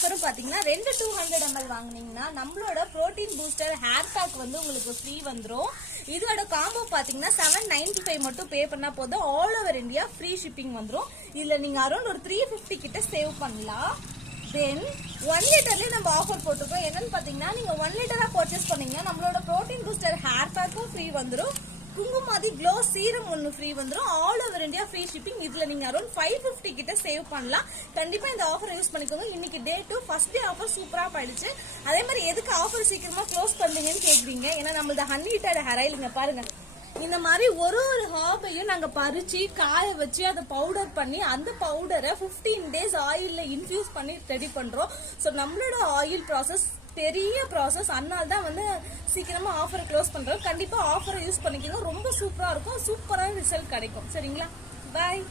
ஆஃபரும் பாத்தீங்கன்னா 2 200 ml வாங்குனீங்கன்னா நம்மளோட புரோட்டீன் பூஸ்டர் ஹேர் பேக் வந்து உங்களுக்கு ஃப்ரீ வந்துரும். இதோட காம்போ பாத்தீங்கன்னா 795 மட்டும் பே பண்ணா போதும். All over India free shipping வந்துரும். இதுல நீங்க அரௌண்ட் ஒரு 350 கிட்ட சேவ் பண்ணலாம். தென் 1 லிட்டர்லயே நம்ம ஆஃபர் போட்டுருக்கோம். என்னன்னு பாத்தீங்கன்னா நீங்க 1 லிட்டரா பர்ச்சேஸ் பண்ணீங்கன்னா நம்மளோட புரோட்டீன் பூஸ்டர் ஹேர் பேக்கும் ஃப்ரீ வந்துரும். குங்குமாதி க்ளோ சீரம் ஒன்னு ஃப்ரீ வந்துரும். All over India free shipping. இதுல நீங்க அரௌண்ட் 550 கிட்ட சேவ் பண்ணலாம். கண்டிப்பா இந்த ஆஃபர் யூஸ் பண்ணிக்கோங்க. இன்னைக்கு டே 2 ஃபர்ஸ்ட் டே ஆஃபர் சூப்பரா போயிடுச்சு. அதே மாதிரி எதுக்கு ஆஃபர் சீக்கிரமா க்ளோஸ் பண்றீங்கன்னு கேக்குறீங்க. ஏன்னா நம்மளது ஹனிட்டட் ஹேர் ஆயில் இங்க பாருங்க. இந்த மாதிரி ஒரு ஹார்பையும் நாங்க பறிச்சு காய வச்சு அதை பவுடர் பண்ணி அந்த பவுடரை 15 டேஸ் ஆயில்ல இன்ஃபியூஸ் பண்ணி ரெடி பண்றோம். ஸோ நம்மளோட ஆயில் ப்ராசஸ் பெரிய ப்ராசஸ். அதனால தான் வந்து சீக்கிரமா ஆஃபரை க்ளோஸ் பண்றோம். கண்டிப்பா ஆஃபரை யூஸ் பண்ணிக்கோங்க. ரொம்ப சூப்பரா இருக்கும். சூப்பரான ரிசல்ட் கிடைக்கும். சரிங்களா? பாய்.